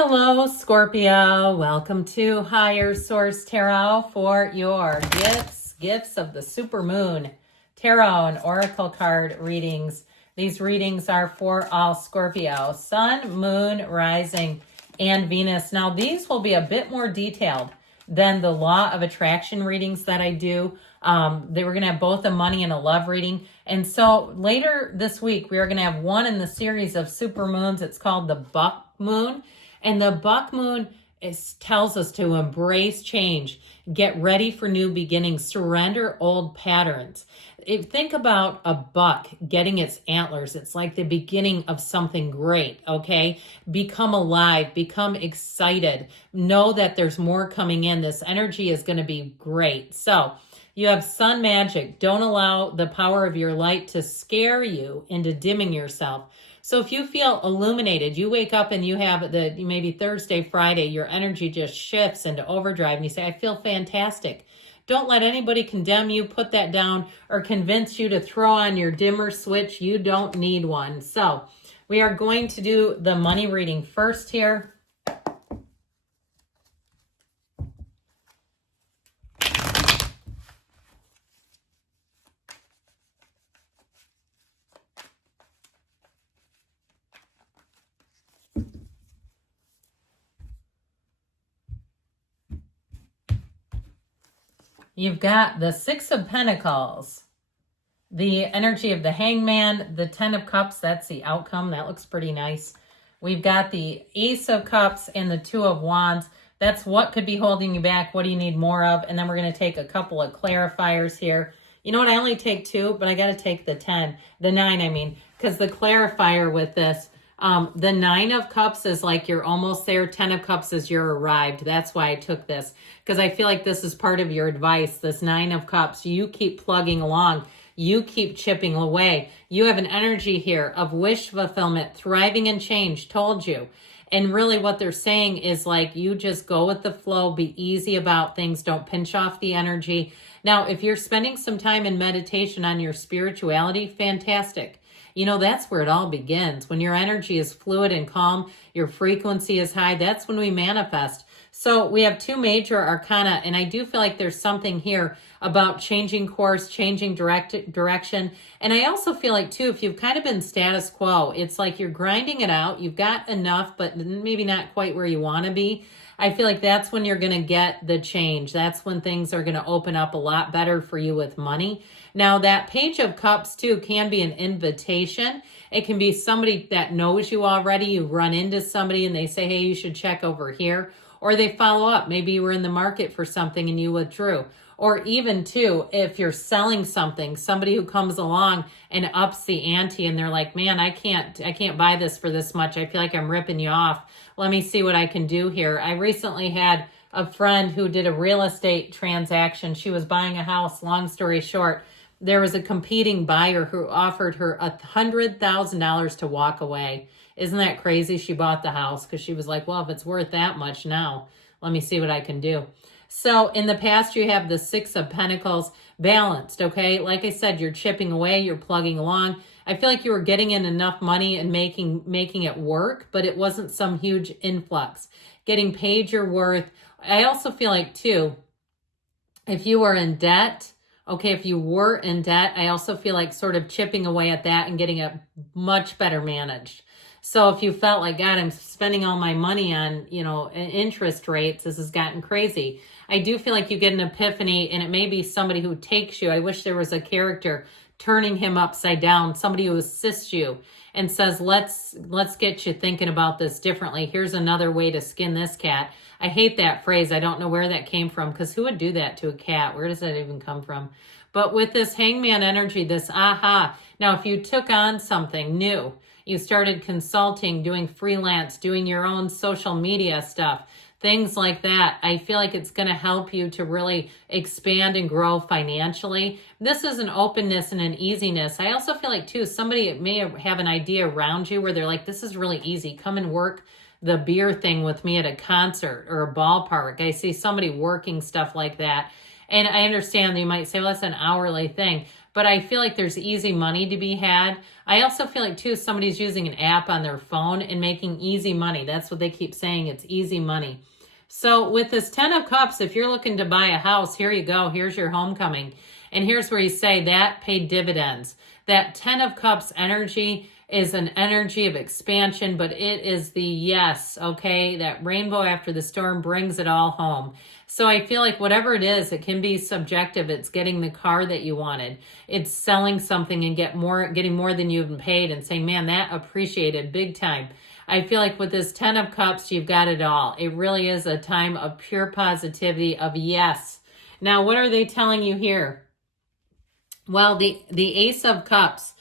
Hello, Scorpio. Welcome to Higher Source Tarot for your gifts of the Supermoon Tarot and Oracle card readings. These readings are for all Scorpio, Sun, Moon, Rising, and Venus. Now, these will be a bit more detailed than the Law of Attraction readings that I do. They were going to have both a money and a love reading. And so later this week, we are going to have one in the series of supermoons. It's called the Buck Moon. And the Buck Moon tells us to embrace change, get ready for new beginnings, surrender old patterns. Think about a buck getting its antlers. It's like the beginning of something great, okay? Become alive, become excited. Know that there's more coming in. This energy is going to be great. So you have sun magic. Don't allow the power of your light to scare you into dimming yourself. So if you feel illuminated, you wake up and you have maybe Thursday, Friday, your energy just shifts into overdrive and you say, I feel fantastic. Don't let anybody condemn you, put that down, or convince you to throw on your dimmer switch. You don't need one. So we are going to do the money reading first here. You've got the Six of Pentacles, the energy of the Hangman, the Ten of Cups. That's the outcome. That looks pretty nice. We've got the Ace of Cups and the Two of Wands. That's what could be holding you back. What do you need more of? And then we're going to take a couple of clarifiers here. You know what? I only take two, but I got to take the 9, I mean, because the clarifier with this, the 9 of Cups is like you're almost there. 10 of Cups is you're arrived. That's why I took this, because I feel like this is part of your advice. This 9 of Cups, you keep plugging along. You keep chipping away. You have an energy here of wish fulfillment, thriving and change, told you. And really what they're saying is like, you just go with the flow, be easy about things, don't pinch off the energy. Now, if you're spending some time in meditation on your spirituality, fantastic. You know, that's where it all begins. When your energy is fluid and calm, your frequency is high, that's when we manifest. So we have two major arcana, and I do feel like there's something here about changing course, changing direction. And I also feel like, too, if you've kind of been status quo, it's like you're grinding it out. You've got enough, but maybe not quite where you want to be. I feel like that's when you're going to get the change. That's when things are going to open up a lot better for you with money. Now, that Page of Cups, too, can be an invitation. It can be somebody that knows you already. You run into somebody and they say, hey, you should check over here. Or they follow up. Maybe you were in the market for something and you withdrew. Or even, too, if you're selling something, somebody who comes along and ups the ante and they're like, man, I can't buy this for this much. I feel like I'm ripping you off. Let me see what I can do here. I recently had a friend who did a real estate transaction. She was buying a house. Long story short, there was a competing buyer who offered her $100,000 to walk away. Isn't that crazy? She bought the house because she was like, well, if it's worth that much now, let me see what I can do. So in the past, you have the Six of Pentacles balanced, okay? Like I said, you're chipping away, you're plugging along. I feel like you were getting in enough money and making it work, but it wasn't some huge influx. Getting paid your worth. I also feel like, too, if you were in debt, okay, if you were in debt, I also feel like sort of chipping away at that and getting it much better managed. So if you felt like, God, I'm spending all my money on, interest rates, this has gotten crazy. I do feel like you get an epiphany, and it may be somebody who takes you. I wish there was a character turning him upside down, somebody who assists you and says, let's get you thinking about this differently. Here's another way to skin this cat. I hate that phrase. I don't know where that came from, because who would do that to a cat? Where does that even come from? But with this Hangman energy, this aha. Now, if you took on something new, you started consulting, doing freelance, doing your own social media stuff, things like that, I feel like it's going to help you to really expand and grow financially. This is an openness and an easiness. I also feel like, too, somebody may have an idea around you where they're like, this is really easy. Come and work the beer thing with me at a concert or a ballpark. I see somebody working stuff like that. And I understand that you might say, well, that's an hourly thing. but I feel like there's easy money to be had. I also feel like, too, somebody's using an app on their phone and making easy money. That's what they keep saying. It's easy money. So with this 10 of Cups, if you're looking to buy a house, here you go. Here's your homecoming. And here's where you say that paid dividends. That 10 of Cups energy is an energy of expansion, but it is the yes, okay? That rainbow after the storm brings it all home. So I feel like whatever it is, it can be subjective. It's getting the car that you wanted. It's selling something and getting more than you've been paid and saying, man, that appreciated big time. I feel like with this 10 of Cups, you've got it all. It really is a time of pure positivity of yes. Now, what are they telling you here? Well, the Ace of Cups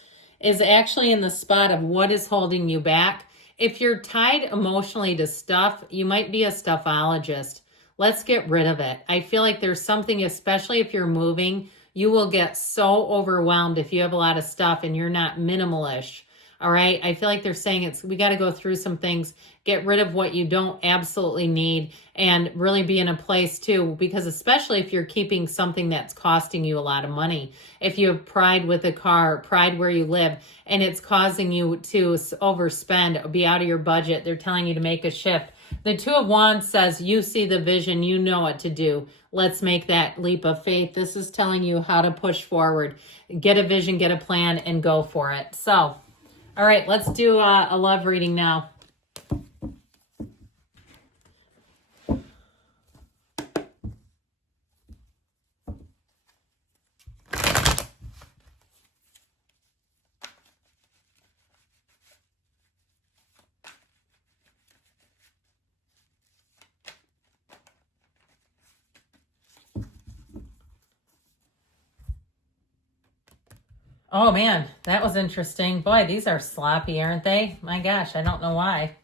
is actually in the spot of what is holding you back. If you're tied emotionally to stuff, you might be a stuffologist. Let's get rid of it. I feel like there's something, especially if you're moving, you will get so overwhelmed if you have a lot of stuff and you're not minimalish. All right. I feel like they're saying we got to go through some things, get rid of what you don't absolutely need, and really be in a place too, because especially if you're keeping something that's costing you a lot of money. If you have pride with a car, pride where you live, and it's causing you to overspend, be out of your budget, they're telling you to make a shift. The Two of Wands says, you see the vision, you know what to do. Let's make that leap of faith. This is telling you how to push forward, get a vision, get a plan, and go for it. So, all right, let's do a love reading now. Oh, man, that was interesting. Boy, these are sloppy, aren't they? My gosh, I don't know why.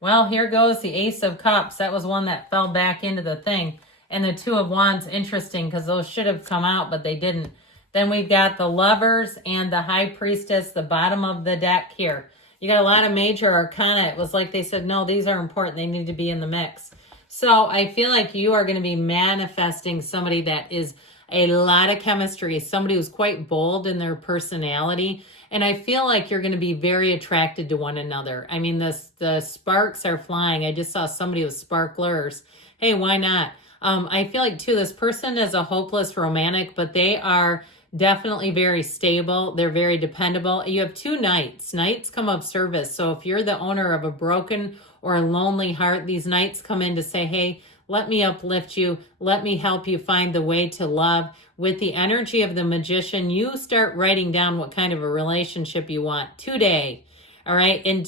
Well, here goes the Ace of Cups. That was one that fell back into the thing. And the Two of Wands, interesting, because those should have come out, but they didn't. Then we've got the Lovers and the High Priestess, the bottom of the deck here. You got a lot of major arcana. It was like they said, no, these are important. They need to be in the mix. So I feel like you are going to be manifesting somebody that is a lot of chemistry, somebody who's quite bold in their personality. And I feel like you're going to be very attracted to one another. I mean, the sparks are flying. I just saw somebody with sparklers. Hey, why not? I feel like, too, this person is a hopeless romantic, but they are definitely very stable. They're very dependable. You have two knights. Knights come of service. So if you're the owner of a broken or a lonely heart, these knights come in to say, hey, let me uplift you. Let me help you find the way to love. With the energy of the Magician, you start writing down what kind of a relationship you want today. All right. And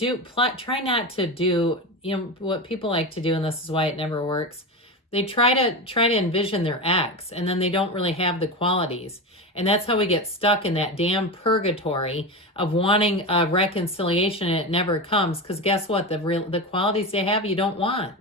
try not to do, what people like to do, and this is why it never works. They try to envision their ex, and then they don't really have the qualities. And that's how we get stuck in that damn purgatory of wanting a reconciliation, and it never comes. Because guess what? The qualities they have, you don't want.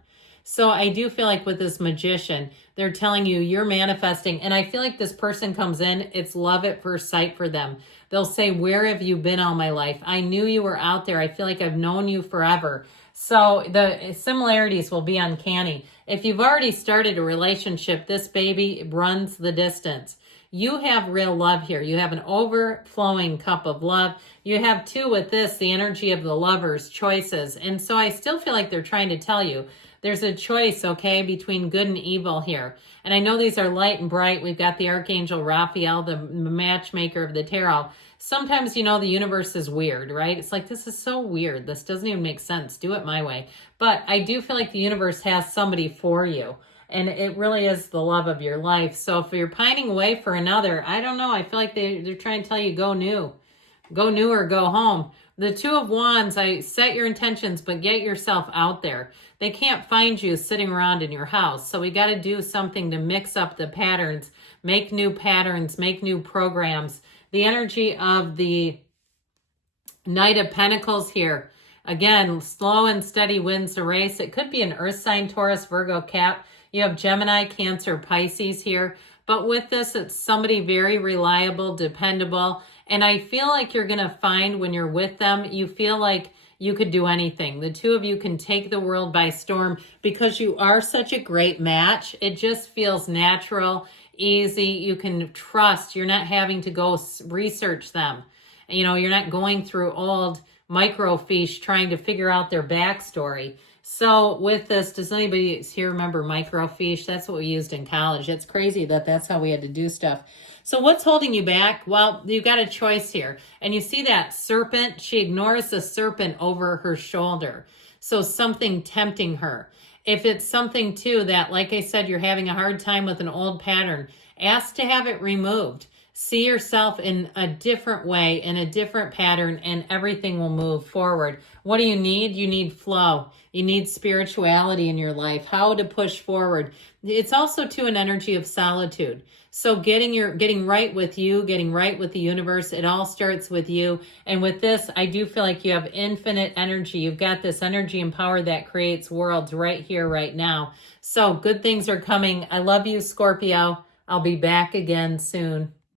So I do feel like with this Magician, they're telling you you're manifesting. And I feel like this person comes in, it's love at first sight for them. They'll say, where have you been all my life? I knew you were out there. I feel like I've known you forever. So the similarities will be uncanny. If you've already started a relationship, this baby runs the distance. You have real love here. You have an overflowing cup of love. You have, too, with this, the energy of the Lovers, choices. And so I still feel like they're trying to tell you there's a choice, okay, between good and evil here. And I know these are light and bright. We've got the Archangel Raphael, the matchmaker of the tarot. Sometimes, the universe is weird, right? It's like, this is so weird. This doesn't even make sense. Do it my way. But I do feel like the universe has somebody for you. And it really is the love of your life. So if you're pining away for another, I don't know. I feel like they're trying to tell you, go new. Go new or go home. The Two of Wands, I set your intentions, but get yourself out there. They can't find you sitting around in your house. So we got to do something to mix up the patterns, make new programs. The energy of the Knight of Pentacles here. Again, slow and steady wins the race. It could be an earth sign, Taurus, Virgo, Cap. You have Gemini, Cancer, Pisces here. But with this, it's somebody very reliable, dependable. And I feel like you're going to find when you're with them, you feel like you could do anything. The two of you can take the world by storm because you are such a great match. It just feels natural. easy. You can trust. You're not having to go research them. You know, you're not going through old microfiche trying to figure out their backstory. So with this, does anybody here remember microfiche? That's what we used in college. It's crazy that that's how we had to do stuff. So what's holding you back? Well, you've got a choice here. And you see that serpent? She ignores the serpent over her shoulder. So something tempting her. If it's something too that, like I said, you're having a hard time with an old pattern, ask to have it removed. See yourself in a different way, in a different pattern, and everything will move forward. What do you need? You need flow. You need spirituality in your life, how to push forward. It's also too an energy of solitude. So getting right with you, getting right with the universe, it all starts with you. And with this, I do feel like you have infinite energy. You've got this energy and power that creates worlds right here, right now. So good things are coming. I love you, Scorpio. I'll be back again soon.